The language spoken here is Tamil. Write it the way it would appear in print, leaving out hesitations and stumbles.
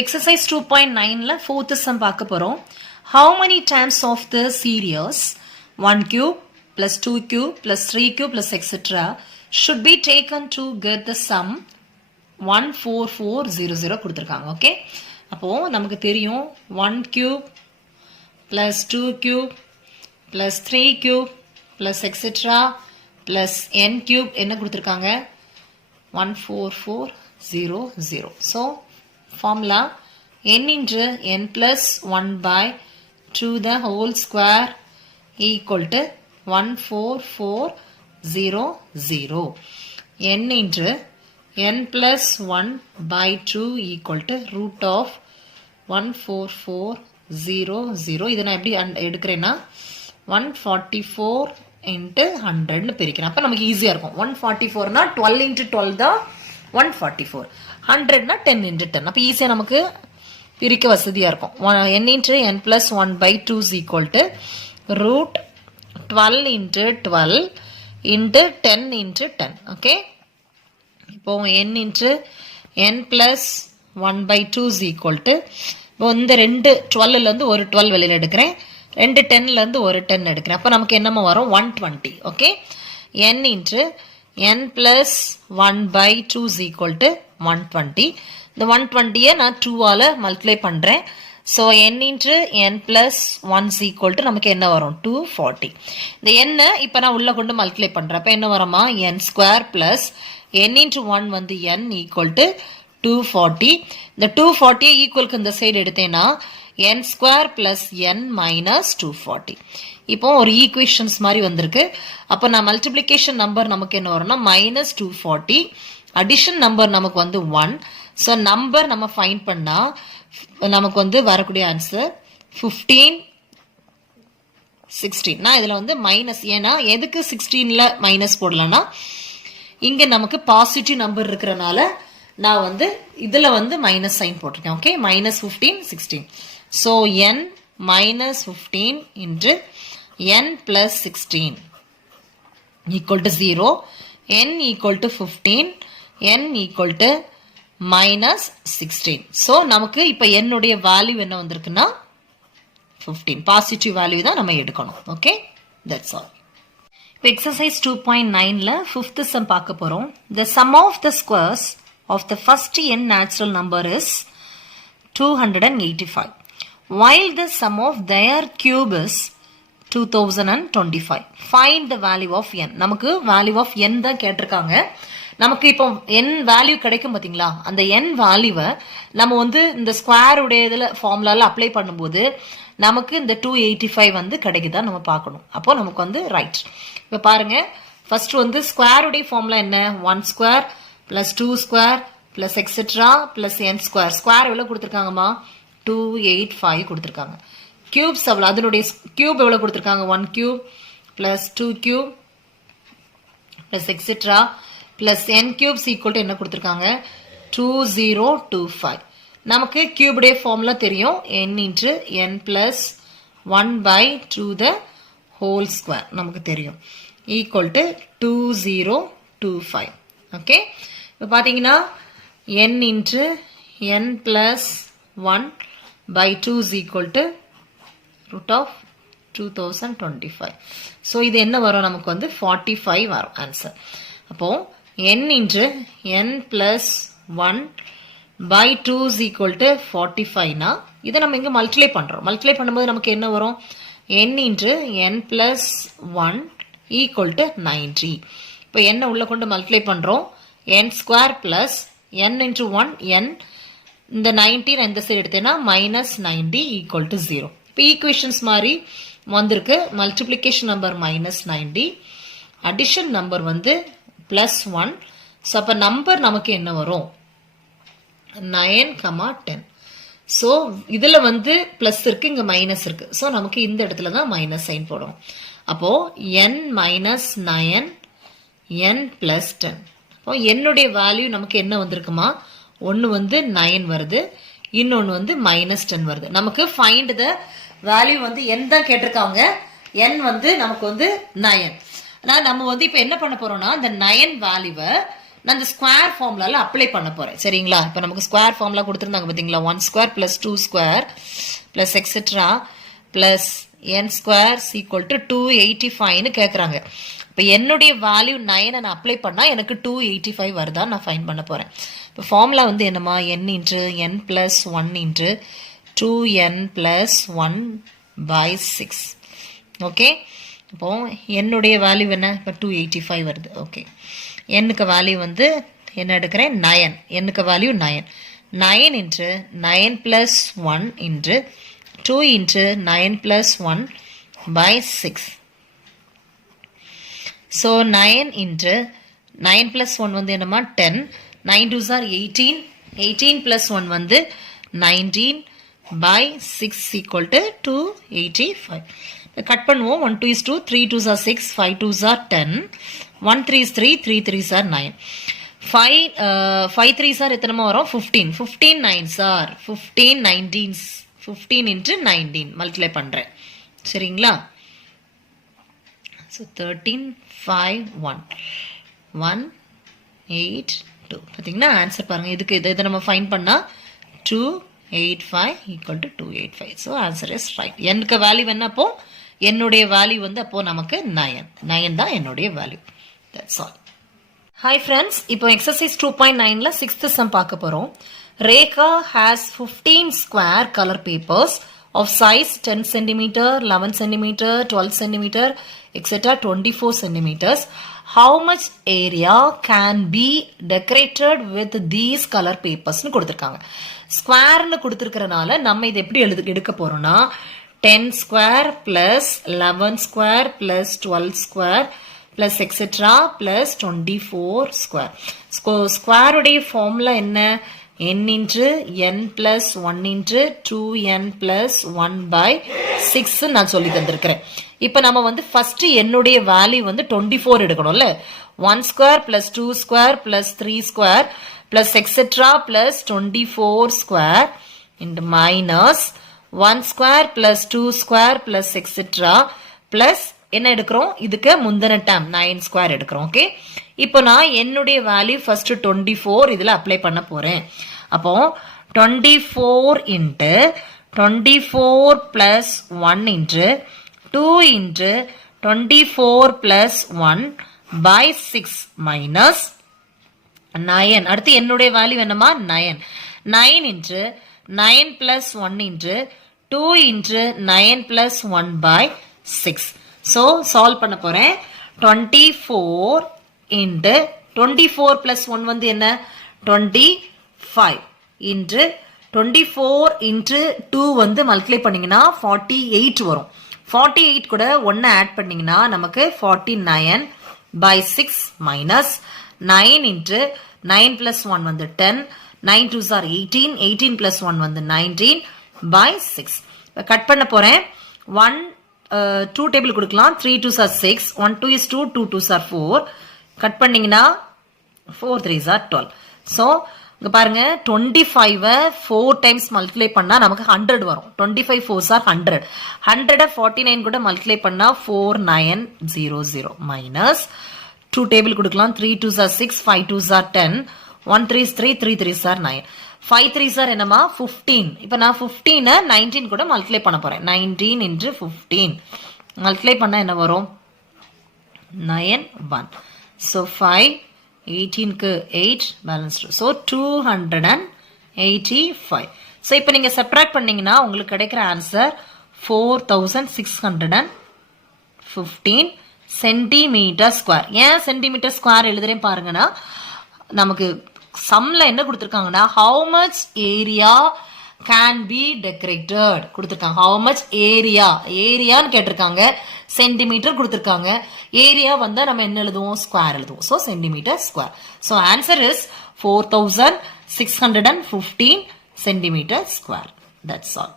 Exercise 2.9 fourth sum பார்க்க போறோம். How many times of the series 1 cube plus 2 cube plus 3 cube plus etc. should be taken to get the sum 14400 கொடுத்திருக்காங்க. ஓகே, அப்போ நமக்கு தெரியும் 1 cube plus 2 cube plus 3 cube plus etc. plus n cube என்ன கொடுத்திருக்காங்க 14400. So formula n into n plus 1 by 2 the whole square equal to 14400. n into n plus 1 by 2 equal to root of 14400. இதை நான் எப்படி எடுக்கிறேன்னா 144 into 100 பிரிக்கிறேன். அப்போ நமக்கு ஈஸியாக இருக்கும். 144னா 12 into 12 தான் 144. 100னா 10 into 10. அப்போ ஈஸியாக நமக்கு பிரிக்க வசதியாக இருக்கும். n into n plus 1 by 2 is equal to root 12 into 12 into 10 into 10. Okay, இப்போ n into n plus 1 by 2 is equal to இப்போ இந்த ரெண்டு 12லேருந்து ஒரு 12 வெளியில் எடுக்கிறேன், ரெண்டு 10லேருந்து ஒரு 10 எடுக்கிறேன். அப்போ நமக்கு என்னமா வரும் 120. Okay, n into n plus 1 by 2 is equal to 120. இந்த 120யை நான் 2ஆல் மல்டிப்ளை பண்ணுறேன். So n into n plus 1 is equal to நமக்கு என்ன வரும் 240. இந்த n இப்போ நான் உள்ளே கொண்டு மல்டிப்ளை பண்ணுறேன். அப்போ என்ன வருமா n square plus n into 1 வந்து n equal to 240. இந்த 240 ஈக்குவலுக்கு இந்த சைடு எடுத்தேன்னா n square plus n minus 240. இப்போ ஒரு ஈக்குவேஷன்ஸ் மாதிரி வந்திருக்கு. அப்போ நான் மல்டிப்ளிகேஷன் நம்பர் நமக்கு என்ன வரும்னா மைனஸ் 240, அடிஷன் நம்பர் நமக்கு வந்து 1. ஸோ நம்பர் நம்ம ஃபைண்ட் பண்ணால் நமக்கு வந்து வரக்கூடிய ஆன்சர் 15 16. நான் இதில் வந்து மைனஸ், ஏன்னா எதுக்கு 16ல் மைனஸ் போடலன்னா இங்கே நமக்கு பாசிட்டிவ் நம்பர் இருக்கிறனால நான் வந்து இதில் வந்து மைனஸ் சைன் போட்டிருக்கேன். Okay, minus 15 16. So n minus 15 into n plus 16 equal to 0. n equal to 15, n equal to minus 16. So நமக்கு இப்போ n உடைய வேல்யூ என்ன வந்திருக்குன்னா 15. பாசிட்டிவ் வேல்யூ தான் நம்ம எடுக்கணும். Okay, that's all. இப்போ எக்ஸசைஸ் 2.9ல ஃபிஃப்த் சம் பார்க்க போகிறோம். The sum of the squares of the first n natural number is 285. While the sum of their cube is 2025. Find the value of n. நமக்கு value of n தான் கேட்டிருக்காங்க. நமக்கு இப்போ n வேல்யூ கிடைக்கும் பார்த்தீங்களா, அந்த n வேல்யூவை நம்ம வந்து இந்த ஸ்கொயர் உடைய இதில் ஃபார்முலாவில் அப்ளை பண்ணும்போது நமக்கு இந்த 285 வந்து கிடைக்குதா நம்ம பார்க்கணும். அப்போ நமக்கு வந்து ரைட். இப்போ பாருங்க, ஃபர்ஸ்ட் வந்து ஸ்கொயர் உடைய ஃபார்முலா என்ன, 1 square plus 2 square plus etcetera plus n square. Square எவ்வளோ கொடுத்துருக்காங்கம்மா 285 கொடுத்துருக்காங்க. கியூப்ஸ் எவ்வளோ, அதனுடைய கியூப் எவ்வளோ கொடுத்துருக்காங்க 1 cube plus 2 cube plus etcetera plus n cubes equal to என்ன கொடுத்துருக்காங்க 2025. நமக்கு கியூபுடைய ஃபார்முலா தெரியும், n into n plus 1 by 2 the whole square நமக்கு தெரியும் ஈக்குவல் டு 2025. ஓகே, இப்போ பார்த்தீங்கன்னா n into n plus 1 by 2 is equal to root of 2025. So இது என்ன வரும் நமக்கு வந்து 45 வரும் ஆன்சர். அப்போ n into n plus 1 by 2 is equal to 45 னா இதை நம்ம இங்கே மல்டிப்ளை பண்ணுறோம். மல்டிப்ளை பண்ணும்போது நமக்கு என்ன வரும் n into n plus 1 equal to 90. இப்போ n உள்ள கொண்டு மல்டிப்ளை பண்ணுறோம், n square plus n into 1 n, இந்த 90 நான் இந்த சைடு எடுத்தேன்னா மைனஸ் 90 ஈக்குவல் டு 0. இப்போ ஈக்குவேஷன்ஸ் மாதிரி வந்திருக்கு. Multiplication number minus 90, addition number வந்து பிளஸ் 1. ஸோ அப்போ நம்பர் நமக்கு என்ன வரும் 9, 10. ஸோ இதில் வந்து ப்ளஸ் இருக்கு, இங்கே மைனஸ் இருக்கு. ஸோ நமக்கு இந்த இடத்துல தான் மைனஸ் சைன் போடும். அப்போ n மைனஸ் 9 n பிளஸ் 10. அப்போ என்னுடைய வேல்யூ நமக்கு என்ன வந்திருக்குமா, ஒன்று வந்து 9 வருது, இன்னொன்று வந்து மைனஸ் 10 வருது. நமக்கு ஃபைண்ட் த வேல்யூ வந்து n தான் கேட்டிருக்காங்க. n வந்து நமக்கு வந்து 9. ஆனால் நம்ம வந்து இப்போ என்ன பண்ண போறோம்னா இந்த 9 வேல்யூவை நான் இந்த ஸ்கொயர் ஃபார்முலால அப்ளை பண்ண போறேன் சரிங்களா. இப்போ நமக்கு ஸ்கொயர் ஃபார்முலா கொடுத்துருந்தாங்க பார்த்தீங்களா, 1 square plus 2 square plus etcetera plus n square equal to 285ன்னு கேட்குறாங்க. இப்போ என்னுடைய வேல்யூ 9 நான் அப்ளை பண்ணால் எனக்கு 285 வருதா நான் ஃபைன் பண்ண போகிறேன். இப்போ ஃபார்முலா வந்து என்னம்மா, n into n plus 1 into 2n plus 1 by 6. Okay, இப்போ என்னுடைய வேல்யூ என்ன, இப்போ 285 வருது. ஓகே, என்னுக்கு வேல்யூ வந்து என்ன எடுக்கிறேன், 9. என்னுக்கு value 9. 9 into 9 plus 1 into 2 into 9 plus 1 by 6. So 9 into 9 plus 1 வந்து என்னமா 10. 9 2s are 18. 18 plus 1 வந்து 19 by 6 equal to 285. கட் பண்ணுவோம். 1 2 is 2, 3 2s are 6, 5 2s are 10, 1 3 is 3, 3 3s are 9. 5 3s are எத்தனைமா வரும், 15. 15 9s are 15 19s. 15 into 19 multiply பண்ணுறேன் சரிங்களா. ஸோ 13 5 1 1 8 2 பார்த்தீங்கன்னா ஆன்சர் பாருங்கள். இதுக்கு இதை நம்ம ஃபைன் பண்ணால் 285 equal to 285. So answer is right. எனக்கு வேல்யூ என்ன, அப்போ என்னுடைய வேல்யூ வந்து அப்போது நமக்கு 9 தான் என்னுடைய value. That's all. Hi friends, இப்போ எக்ஸசைஸ் 2.9ல 6th சம் பார்க்க போகிறோம். Rekha has 15 square color papers of size 10 cm, 11 cm, 12 cm, etc. 24 centimeters. How much area can be decorated with these color papers? னு கொடுத்திருக்காங்க. ஸ்கொயர்னு கொடுத்திருக்கிறனால நம்ம இதை எப்படி எடுக்க போறோம்னா 10 square plus 11 square plus 12 square plus etc. plus 24 square. Square உடைய ஃபார்முலா என்ன, n into n plus 1 into 2n plus 1 by 6 நான் சொல்லி தந்திருக்கிறேன். இப்போ நம்ம வந்து ஃபர்ஸ்ட் என்னுடைய வேல்யூ வந்து 24 எடுக்கணும்ல. 1 square plus 2 square plus 3 square plus etc. plus 24 square into minus 1 square plus 2 square plus etc. plus என்ன எடுக்கிறோம், இதுக்கு முந்தின டேம் 9 ஸ்கொயர் எடுக்கிறோம். ஓகே, இப்போ நான் என்னுடைய வேல்யூ ஃபர்ஸ்ட் 24 இதில் அப்ளை பண்ண போகிறேன். அப்போ 24 into 24 plus 1 into 2 into 24 plus 1 by 6 minus 9. அடுத்து என்னுடைய வேல்யூ என்னமா 9. 9 into 9 plus 1 into 2 into 9 plus 1 by 6. So solve பண்ண போகிறேன். 24 இன்ட்டு 24 பிளஸ் 1 வந்து என்ன 25 இன்ட்டு 24 இன்ட்டு 2 வந்து மல்டிப்ளை பண்ணிங்கன்னா 48 வரும். 48 கூட 1 ஆட் பண்ணிங்கன்னா நமக்கு 49 by 6 மைனஸ் 9 இன்ட்டு 9 பிளஸ் 1 வந்து 10, 9 2s are 18, 18 பிளஸ் 1 வந்து 19 by 6. கட் பண்ண போகிறேன். 2 டேபிள் கொடுக்கலாம். 3 2s are 6, 1 2 is 2, 2 2s are 4. Cut பண்ணிங்கன்னா 4 3s are 12. ஸோ இங்கே பாருங்க 25 4 டைம்ஸ் மல்டிப்ளை பண்ணால் நமக்கு 100 வரும். 25 4s are 100. 100 49 கூட மல்டிப்ளை பண்ணால் 4900 மைனஸ் 2 டேபிள் கொடுக்கலாம். 3 2s are 6, 5 2s are 10, 1 3 is 3, 3 3s are 9, 5 3s are என்னமா 15. இப்போ நான் 15 19 கூட மல்டிப்ளை பண்ண போகிறேன். 19 into 15 மல்டிப்ளை பண்ணால் என்ன வரும் 9 1. So 5 18க்கு 8 balance 2. ஸோ 285. ஸோ இப்போ நீங்கள் செப்ரேட் பண்ணீங்கன்னா உங்களுக்கு கிடைக்கிற ஆன்சர் 4615 சென்டிமீட்டர் ஸ்கொயர். ஏன் சென்டிமீட்டர் ஸ்கொயர் எழுதுறேன் பாருங்கன்னா, நமக்கு சம்ல என்ன கொடுத்துருக்காங்கன்னா how much area can be decorated கொடுத்துருக்காங்க. how much ஏரியான்னு கேட்டிருக்காங்க. சென்டிமீட்டர் கொடுத்துருக்காங்க. ஏரியா வந்தா நம்ம என்ன எழுதுவோம், ஸ்கொயர் எழுதுவோம். So centimetre square. So answer is 4615 centimetre square. That's all.